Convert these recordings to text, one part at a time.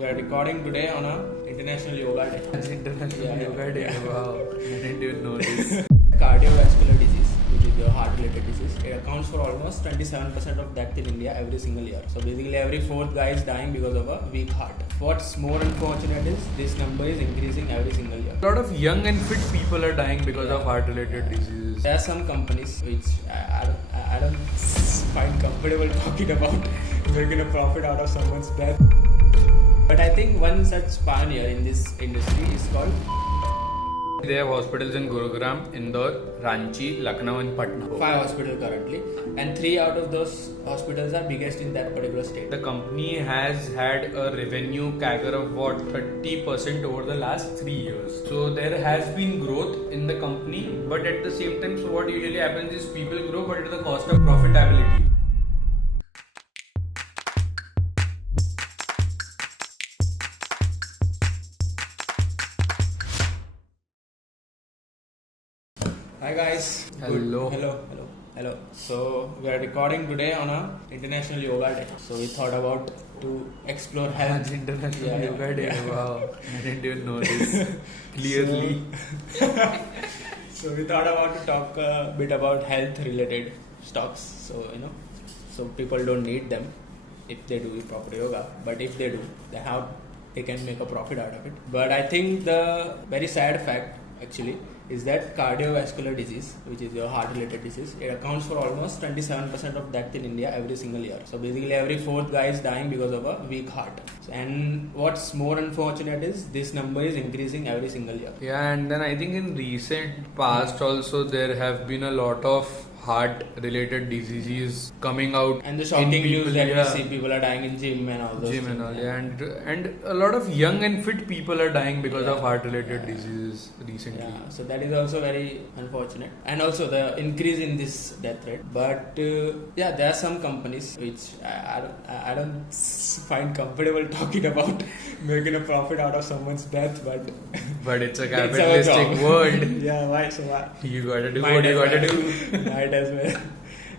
We are recording today on a International Yoga Day. It's International Yoga Day. Yeah. Wow, I didn't even know this. Cardiovascular disease, which is your heart-related disease, it accounts for almost 27% of death in India every single year. So basically, every fourth guy is dying because of a weak heart. What's more unfortunate is this number is increasing every single year. A lot of young and fit people are dying because of heart-related diseases. There are some companies which I don't find comfortable talking about making a profit out of someone's death. But I think one such pioneer in this industry is called. They have hospitals in Gurugram, Indore, Ranchi, Lucknow and Patna. 5 hospitals currently, and 3 out of those hospitals are biggest in that particular state. The company has had a revenue CAGR of 30% over the last 3 years. So there has been growth in the company, but at the same time, so what usually happens is people grow, but at the cost of profitability. Hi guys. Hello. Hello. So we are recording today on a International Yoga Day. So we thought about to explore health. It's International Yoga Day. Yeah. Wow, I didn't even know this. Clearly. So we thought about to talk a bit about health related stocks. So people don't need them if they do proper yoga, but if they do, they can make a profit out of it. But I think the very sad fact actually is that cardiovascular disease, which is your heart related disease, it accounts for almost 27% of death in India every single year. So basically every fourth guy is dying because of a weak heart. And what's more unfortunate is this number is increasing every single year. Yeah, and then I think in recent past also there have been a lot of heart related diseases coming out, And the shocking in news people, that yeah. we see, people are dying in gym and all those Gym things. and all, yeah. And a lot of young and fit people are dying because of heart related diseases recently. Yeah, so that is also very unfortunate, and also the increase in this death rate. But there are some companies which I don't find comfortable talking about making a profit out of someone's death, But it's a it's our capitalistic job. world. Yeah, why? So why? You gotta do Might what you as gotta well. do. Might as well.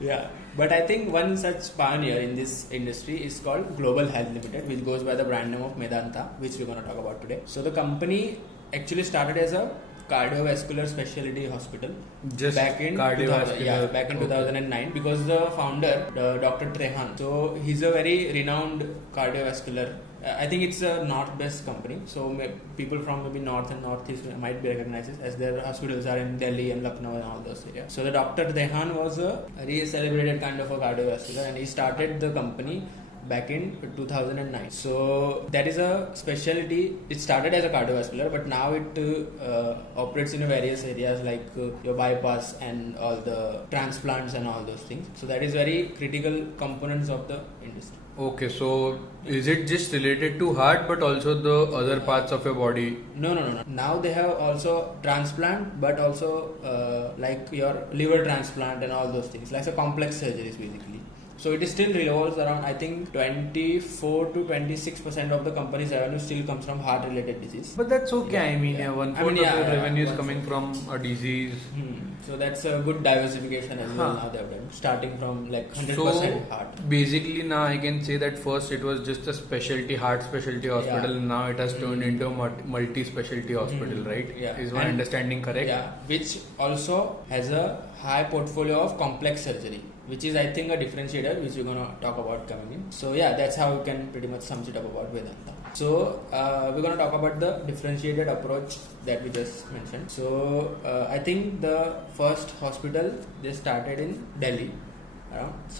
Yeah. But I think one such pioneer in this industry is called Global Health Limited, which goes by the brand name of Medanta, which we're going to talk about today. So the company actually started as a cardiovascular specialty hospital Just back in cardiovascular. back in 2009, because the founder, Dr. Trehan, so he's a very renowned cardiovascular. I think it's a north-based company, so people from maybe north and northeast might be recognized as their hospitals are in Delhi and Lucknow and all those areas. So the Dr. Trehan was a very celebrated kind of a cardiovascular, and he started the company back in 2009. So that is a specialty. It started as a cardiovascular, but now it operates in various areas like your bypass and all the transplants and all those things. So that is very critical components of the industry. Okay, so is it just related to heart but also the other parts of your body? No. Now they have also transplant, but also like your liver transplant and all those things, like a complex surgeries basically. So it is still revolves around, I think 24 to 26% of the company's revenue still comes from heart related disease. But that's okay. I mean, 1/4 of your revenue is coming from a disease. So that's a good diversification as well. Now they have done, starting from like 100% heart. Basically now I can say that first it was just a heart specialty hospital. Yeah. Now it has turned into a multi-specialty hospital, right? Yeah. Is my And understanding correct? Yeah, which also has a high portfolio of complex surgery, which is I think a differentiator which we're gonna talk about coming in. So yeah, that's how we can pretty much sum it up about Vedanta. So we're gonna talk about the differentiated approach that we just mentioned. So I think the first hospital they started in Delhi.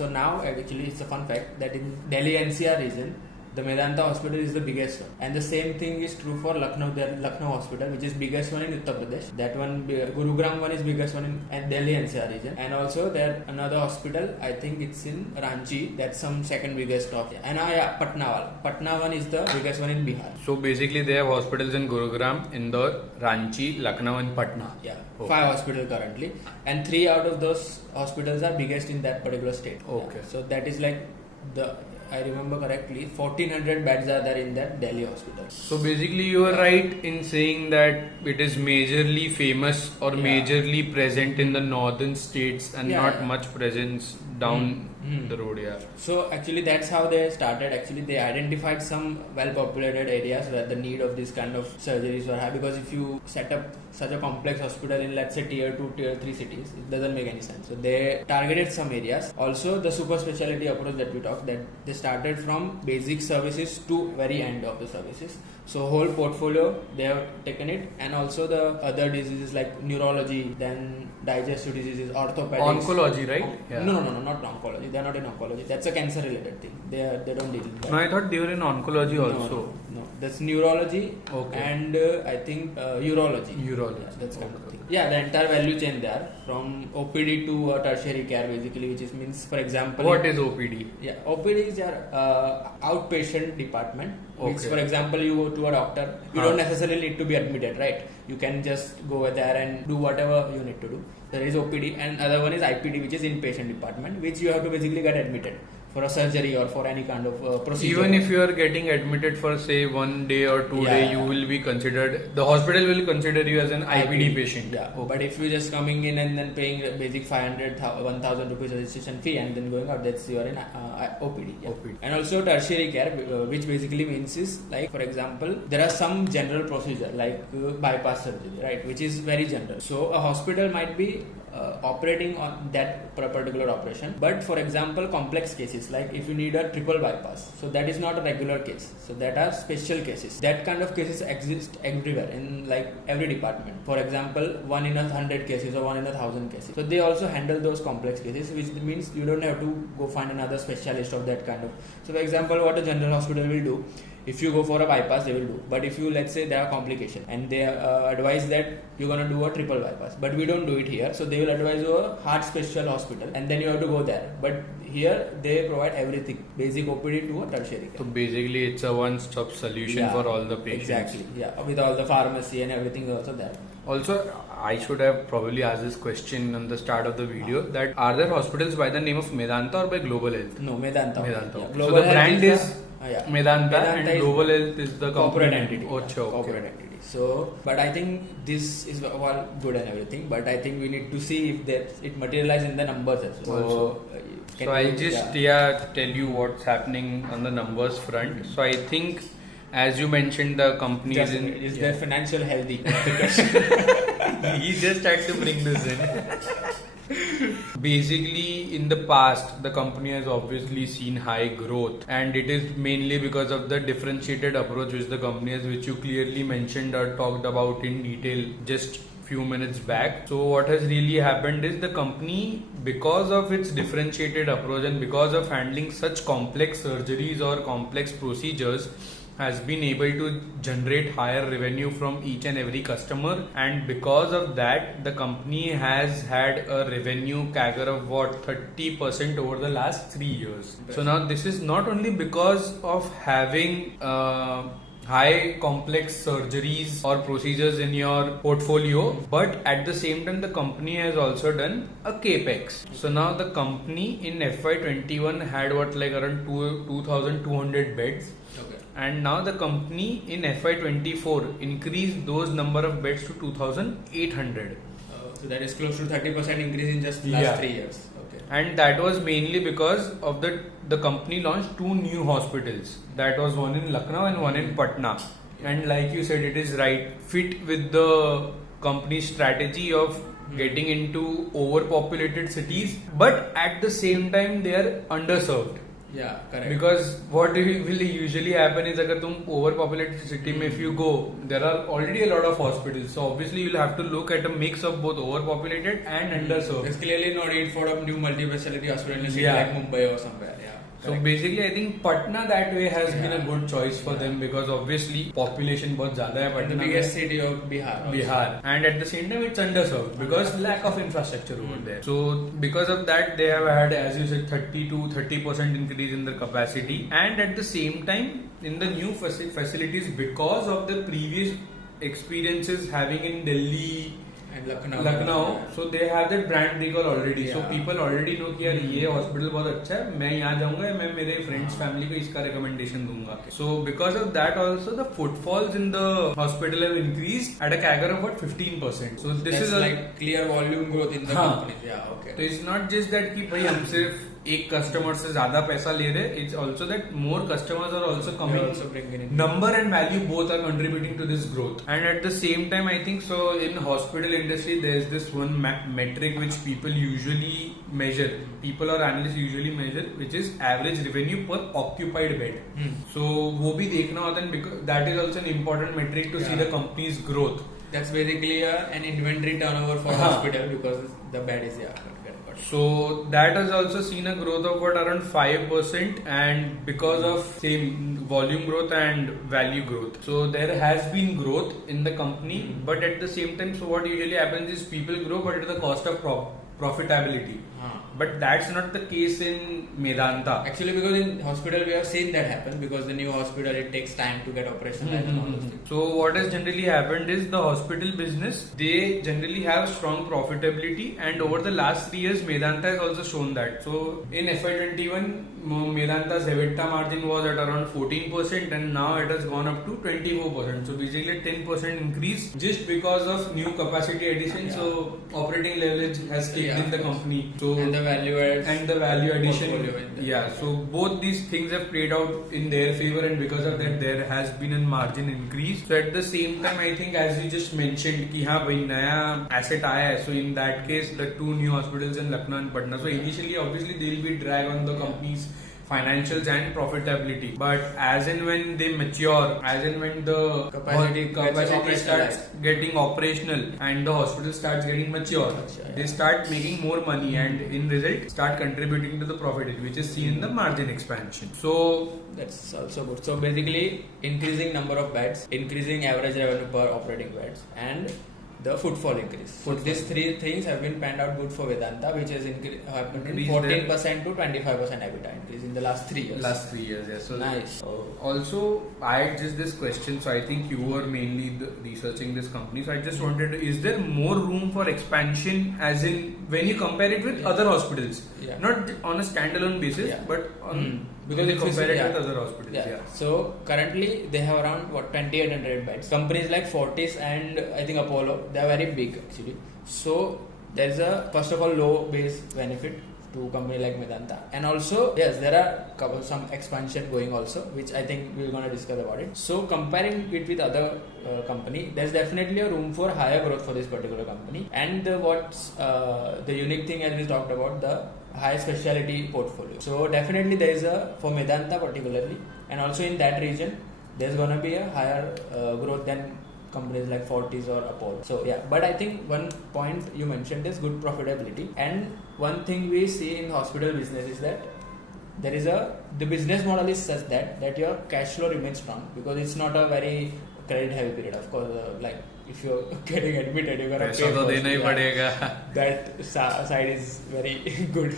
So now actually it's a fun fact that in Delhi NCR region, the Medanta hospital is the biggest one, and the same thing is true for Lucknow. The Lucknow hospital, which is biggest one in Uttar Pradesh. That one, Gurugram one is biggest one in Delhi NCR region, and also there another hospital. I think it's in Ranchi. That's some second biggest of. And Patna one is the biggest one in Bihar. So basically they have hospitals in Gurugram, Indore, Ranchi, Lucknow and Patna. Yeah, Okay. 5 hospitals currently, and 3 out of those hospitals are biggest in that particular state. Okay. So that is like I remember correctly, 1400 beds are there in that Delhi hospital. So basically you are right in saying that it is majorly famous or majorly present in the northern states and not much presence down the road. Yeah. So actually that's how they started. Actually they identified some well-populated areas where the need of this kind of surgeries were high, because if you set up such a complex hospital in, let's say, tier 2, tier 3 cities, it doesn't make any sense. So they targeted some areas. Also the super specialty approach that we talked, that they started from basic services to very end of the services. So whole portfolio they have taken it, and also the other diseases like neurology, then digestive diseases, orthopedics. Oncology, right? No, not oncology. They are not in oncology. That's a cancer related thing. They don't deal with that. No, I thought they were in oncology also. No, that's neurology. Okay. And I think urology. Urology. Yeah, that's kind of thing. Yeah, the entire value chain there, from OPD to tertiary care basically, which means, for example, What is OPD? Yeah, OPD is your outpatient department. Which, Okay. for example, you go to a doctor, you don't necessarily need to be admitted, right? You can just go there and do whatever you need to do. There is OPD, and other one is IPD, which is inpatient department, which you have to basically get admitted for a surgery or for any kind of procedure. Even if you are getting admitted for say 1 day or 2 day, you will be considered. The hospital will consider you as an IPD patient. Yeah. But if you're just coming in and then paying a basic 500, 1,000 rupees registration fee and then going out, that's you are in OPD. Yeah. OPD. And also tertiary care, which basically means is, like, for example, there are some general procedure like bypass surgery, right, which is very general. So a hospital might be operating on that particular operation, but for example complex cases, like if you need a triple bypass, so that is not a regular case, so that are special cases. That kind of cases exist everywhere in like every department. For example, 1 in 100 cases or 1 in 1,000 cases, so they also handle those complex cases, which means you don't have to go find another specialist of that kind of. So for example, what a general hospital will do, if you go for a bypass, they will do. But if you, let's say, there are complications and they advise that you're going to do a triple bypass, but we don't do it here, so they will advise you a heart special hospital and then you have to go there. But here they provide everything, basic OPD to a tertiary care. So basically it's a one-stop solution for all the patients. Exactly, yeah, with all the pharmacy and everything also there. Also, I should have probably asked this question on the start of the video, that are there hospitals by the name of Medanta or by Global Health? No, Medanta. Medanta. Yeah. So Global the Health brand is yeah. Medanta and is Global Health is the corporate company. entity. Okay. Corporate entity. So, but I think this is all good and everything, but I think we need to see if that it materializes in the numbers as well. So I'll just tell you what's happening on the numbers front. So I think, as you mentioned, the company is their financial healthy? He just had to bring this in. Basically, in the past, the company has obviously seen high growth, and it is mainly because of the differentiated approach which the company has, which you clearly mentioned or talked about in detail just few minutes back. So what has really happened is the company, because of its differentiated approach and because of handling such complex surgeries or complex procedures, has been able to generate higher revenue from each and every customer, and because of that the company has had a revenue CAGR of 30% over the last 3 years. So now this is not only because of having high complex surgeries or procedures in your portfolio, but at the same time the company has also done a capex. So now the company in FY21 had around 2,200 beds. Okay. And now the company in FY24 increased those number of beds to 2,800. So that is close to 30% increase in just last 3 years. Okay. And that was mainly because of the company launched 2 new hospitals. That was one in Lucknow and one in Patna. And like you said, it is fit with the company's strategy of getting into overpopulated cities, but at the same time they are underserved. Yeah, correct. Because what will usually happen is, agar tum overpopulated city mein if you go, there are already a lot of hospitals. So obviously you'll have to look at a mix of both overpopulated and underserved. There's clearly no need for a new multi-specialty hospital in a city like Mumbai or somewhere. Yeah. So basically, I think Patna that way has been a good choice for them, because obviously population बहुत ज़्यादा है Patna. The biggest city of Bihar. Bihar, and at the same time it's underserved because lack of infrastructure over there. So because of that, they have had, as you said, 30% increase in their capacity, and at the same time in the new facilities, because of the previous experiences having in Delhi and Lucknow, so they have that brand recall already. So people already know कि यार ये hospital बहुत अच्छा है, मैं यहाँ जाऊँगा, मैं मेरे friends family को इसका recommendation दूँगा. So because of that also the footfalls in the hospital have increased at a CAGR of about 15%. So this is like clear volume growth in the company. Yeah, okay. So it's not just that कि भाई हम सिर्फ एक customer से ज्यादा पैसा ले रहे, it's also that more customers are also coming. They're also bringing in Number and value both are contributing to this growth. And at the same time, I think so in hospital industry, there's this one metric which people usually measure. People or analysts usually measure, which is average revenue per occupied bed. So वो भी देखना होता है because that is also an important metric to see the company's growth. That's basically an inventory turnover for hospital because the bed is So that has also seen a growth of around 5%, and because of same volume growth and value growth. So there has been growth in the company, but at the same time, so what usually happens is people grow, but at the cost of profitability. But that's not the case in Medanta. Actually, because in hospital we have seen that happen because the new hospital it takes time to get operationalized and all those things. So what has generally happened is the hospital business, they generally have strong profitability, and over the last 3 years Medanta has also shown that. So in FY21 Medanta's EBITDA margin was at around 14% and now it has gone up to 24%. So basically 10% increase just because of new capacity addition. So operating leverage has kicked in the company. So and the value addition. Yeah. So both these things have played out in their favor, and because of that there has been a margin increase. So at the same time, I think as you just mentioned कि हाँ भाई नया asset आया है. So in that case, the 2 new hospitals in Lucknow and Patna. So initially, obviously, there will be drag on the company's financials and profitability, but as and when they mature, as and when the capacity starts getting operational and the hospital starts getting mature, they start making more money and in result start contributing to the profit, which is seen in the margin expansion. So that's also good. So basically increasing number of beds, increasing average revenue per operating beds, and the footfall increase. So these 3 things have been panned out good for Vedanta, which has happened in 14% to 25% EBITDA increase in the last 3 years. Last 3 years, yes. So nice. Also, I had just this question. So I think you were mainly researching this company. So I just wanted to, is there more room for expansion as in when you compare it with other hospitals? Not on a standalone basis, but on because you compare it with other hospitals. So currently they have around 2800 beds. Companies like Fortis and I think Apollo, they are very big actually. So there is a first of all low base benefit to company like Medanta, and also yes, there are some expansion going also, which I think we're going to discuss about it. So comparing it with other company, there's definitely a room for higher growth for this particular company. And what's the unique thing, as we talked about, the high specialty portfolio. So definitely there is for Medanta particularly, and also in that region there's gonna be a higher growth than companies like Fortis or Apollo. So yeah, but I think one point you mentioned is good profitability, and one thing we see in hospital business is that there is the business model is such that your cash flow remains strong because it's not a very credit heavy period. Of course, like if you're getting admitted, you're gonna pay first. That side is very good.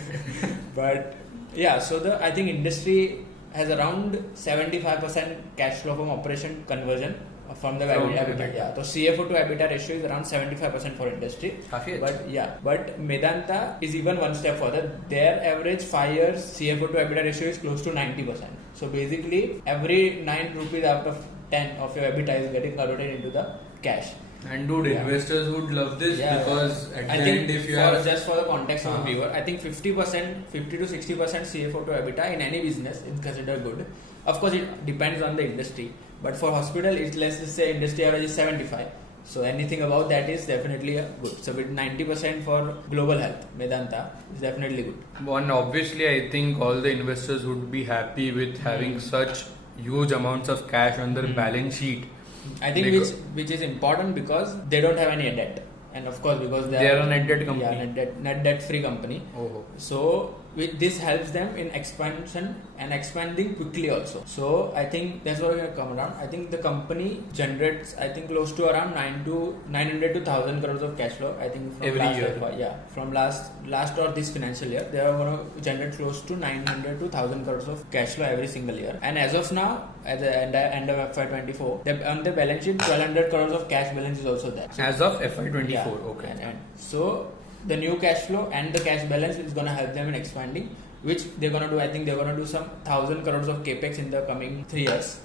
But yeah, so I think industry has around 75% cash flow from operation conversion from the EBITDA. Yeah, so CFO to EBITDA ratio is around 75% for industry. But Medanta is even one step further. Their average 5 years CFO to EBITDA ratio is close to 90%. So basically every 9 rupees out of 10 of your EBITDA is getting converted into the cash. And dude, investors would love this because at the end, if you have just for the context of the viewer, I think 50 to 60% CFO to EBITDA in any business is considered good. Of course, it depends on the industry, but for hospital, it's let's just say industry average is 75. So anything above that is definitely good. So with 90% for global health, Medanta is definitely good. One, obviously, I think all the investors would be happy with having such huge amounts of cash on their balance sheet. I think which is important because they don't have any debt, and of course because they are a net debt company. Net debt free company. So this helps them in expansion and expanding quickly also. So I think that's what we have come around. I think the company generates close to around 900 to 1000 crores of cash flow. I think from every year. From last or this financial year, they are going to generate close to 900 to 1000 crores of cash flow every single year. And as of now, at the end of FY24, on the balance sheet, 1200 crores of cash balance is also there. So, as of FY24, okay. And so the new cash flow and the cash balance is going to help them in expanding, which they're going to do. I think they're going to do some 1000 crores of capex in the coming 3 years,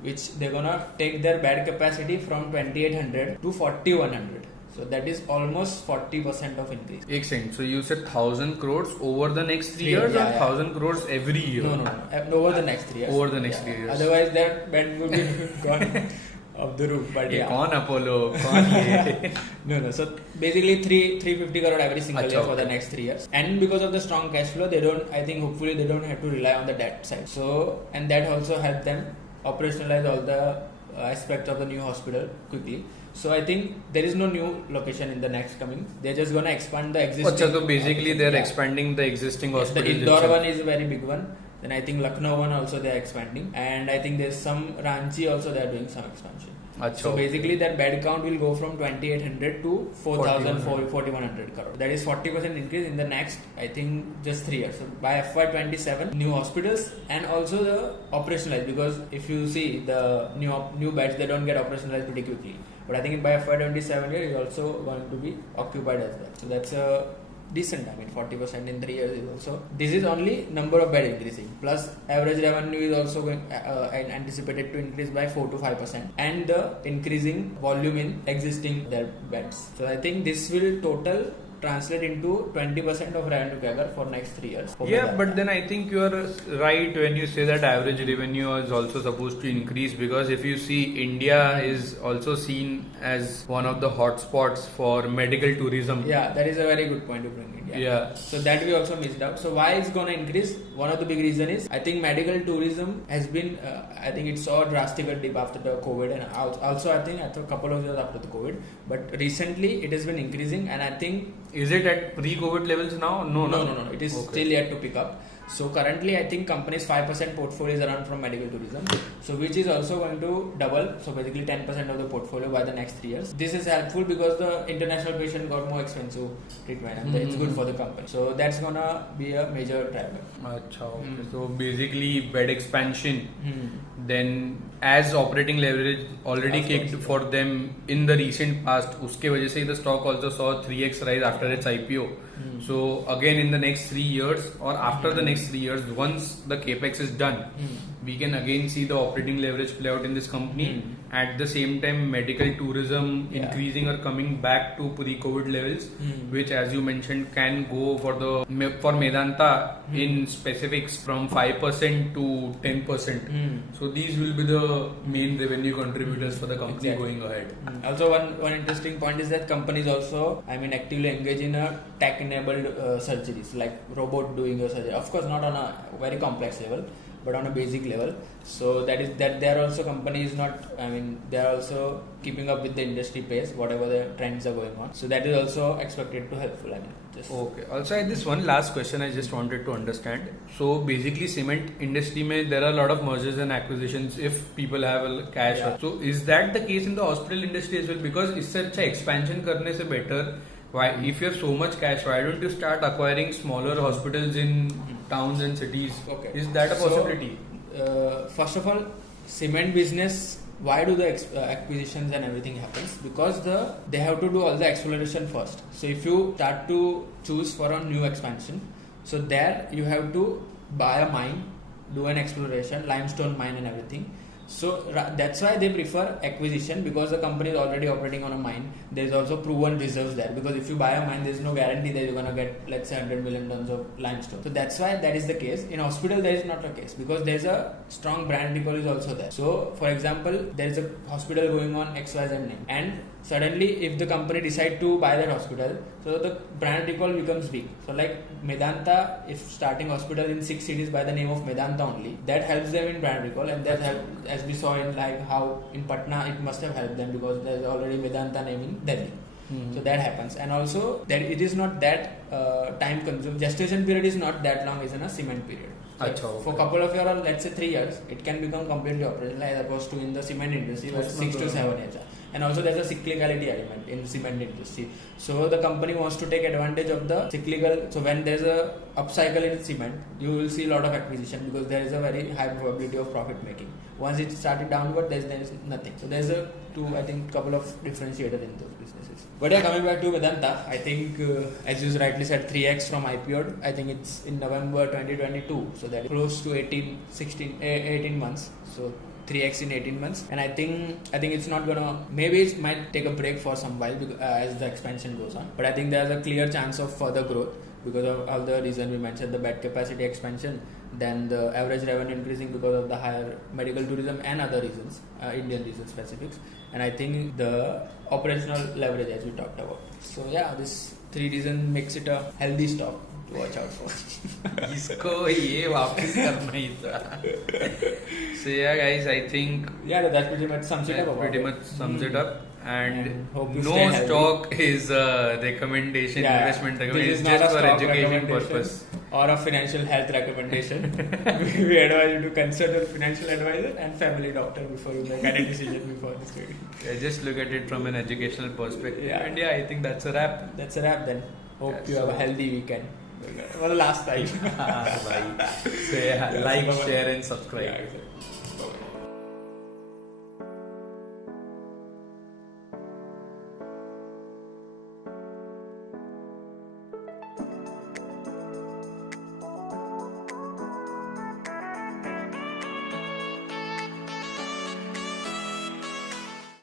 which they're going to take their bed capacity from 2800 to 4100. So that is almost 40% of increase. Excellent. So you said 1,000 crores over the next 3 years, or 1,000 crores every year? No. Over the next 3 years. Over the next 3 years. Otherwise, that bed would be gone off the roof. But yeah. Kaun Apollo? Kaun ye? No. So basically 350 crore every single year for the next 3 years. And because of the strong cash flow, hopefully they don't have to rely on the debt side. So, and that also helps them operationalize all the aspects of the new hospital quickly. So I think there is no new location in the next coming. They're just gonna expand the existing. So basically they're expanding the existing hospital. The Indore one is a very big one. Then I think Lucknow one also they are expanding, and I think there's some Ranchi also they are doing some expansion. So basically that bed count will go from 2,800 to 4,100 crore. That is 40% increase in the next, I think, just 3 years. So by FY27, new hospitals and also the operationalized, because if you see the new beds, they don't get operationalized pretty quickly. But I think by FY27 year is also going to be occupied as well. So that's a decent. 40% in 3 years is also. This is only number of bed increasing. Plus average revenue is also going anticipated to increase by 4 to 5%, and the increasing volume in existing their beds. So I think this will total translate into 20% of revenue CAGR for next 3 years. Yeah, but then I think you are right when you say that average revenue is also supposed to increase, because if you see, India is also seen as one of the hotspots for medical tourism. Yeah, that is a very good point to bring in. Yeah. So that we also missed out. So why it's gonna increase? One of the big reason is I think medical tourism has been. I think it saw a drastic dip after the COVID, and also I think after a couple of years after the COVID. But recently it has been increasing, and I think. Is it at pre-COVID levels now? No. It is still yet to pick up. So currently, I think companies 5% portfolio is around from medical tourism, so which is also going to double. So basically 10% of the portfolio by the next 3 years. This is helpful because the international patient got more expensive treatment, and it's good for the company. So that's gonna be a major driver. Okay. So basically bed expansion. Then as operating leverage already kicked for them in the recent past, uske wajah se the stock also saw 3x rise after its IPO. So again in the next 3 years or after the next 3 years, once the capex is done, we can again see the operating leverage play out in this company. At the same time, medical tourism increasing or coming back to pre-COVID levels, which as you mentioned can go for Medanta in specifics from 5% to 10%. So these will be the main revenue contributors for the company going ahead. Also one interesting point is that companies also actively engage in a tech-enabled surgeries, like robot doing a surgery. Of course, not on a very complex level, but on a basic level. So that there are also companies they are also keeping up with the industry pace, whatever the trends are going on. So that is also expected to helpful. Okay. Also, I had this one last question I just wanted to understand. So basically, cement industry there are a lot of mergers and acquisitions if people have cash. Yeah. So is that the case in the hospital industry as well? Because is such expansion karne se better? Why, if you have so much cash, why don't you start acquiring smaller hospitals in towns and cities? Okay. Is that a possibility? So, first of all, cement business, why do the acquisitions and everything happens? Because they have to do all the exploration first. So if you start to choose for a new expansion, so there you have to buy a mine, do an exploration, limestone mine and everything. So that's why they prefer acquisition, because the company is already operating on a mine. There is also proven reserves there, because if you buy a mine, there is no guarantee that you're gonna get, let's say, 100 million tons of limestone. So that's why that is the case. In hospital, there is not a case, because there is a strong brand recall is also there. So for example, there is a hospital going on XYZ name, and suddenly if the company decide to buy that hospital, so the brand recall becomes weak. So like Medanta, if starting hospital in 6 cities by the name of Medanta only, that helps them in brand recall, and that helps, as we saw in how in Patna it must have helped them, because there is already Medanta name in Delhi. So that happens, and also that it is not that time consuming. Gestation period is not that long as in a cement period. For a couple of years, or let's say 3 years, it can become completely operational, as opposed to in the cement industry, where 6 to 7 years. And also there's a cyclicality element in cement industry. So the company wants to take advantage of the cyclical. So when there's a upcycle in cement, you will see a lot of acquisition, because there is a very high probability of profit making. Once it started downward, there's nothing. So there's couple of differentiators in those businesses. But coming back to Medanta, I think as you rightly said, 3x from IPO. I think it's in November 2022. So that is close to 18 months. So 3x in 18 months. And I think it's not gonna, maybe it might take a break for some while because, as the expansion goes on. But I think there's a clear chance of further growth because of all the reason we mentioned, the bed capacity expansion, then the average revenue increasing because of the higher medical tourism and other reasons, Indian reasons specifics. And I think the operational leverage as we talked about. So yeah, this 3 reasons makes it a healthy stock to watch out for. इसको ये वापस करना ही था. So yeah, guys, I think that pretty much sums it up. Pretty much sums it up. And hope you no stay healthy. stock is a recommendation, investment recommendation, This is just not for a stock education recommendation purpose. or a financial health recommendation. We advise you to consult a financial advisor and family doctor before you make any decision before this video. Yeah, just look at it from an educational perspective. Yeah. And yeah, I think that's a wrap. That's a wrap then. Hope Yeah, you have a so- healthy weekend. For the last time. Bye. So yeah, like, share and subscribe. Yeah, exactly.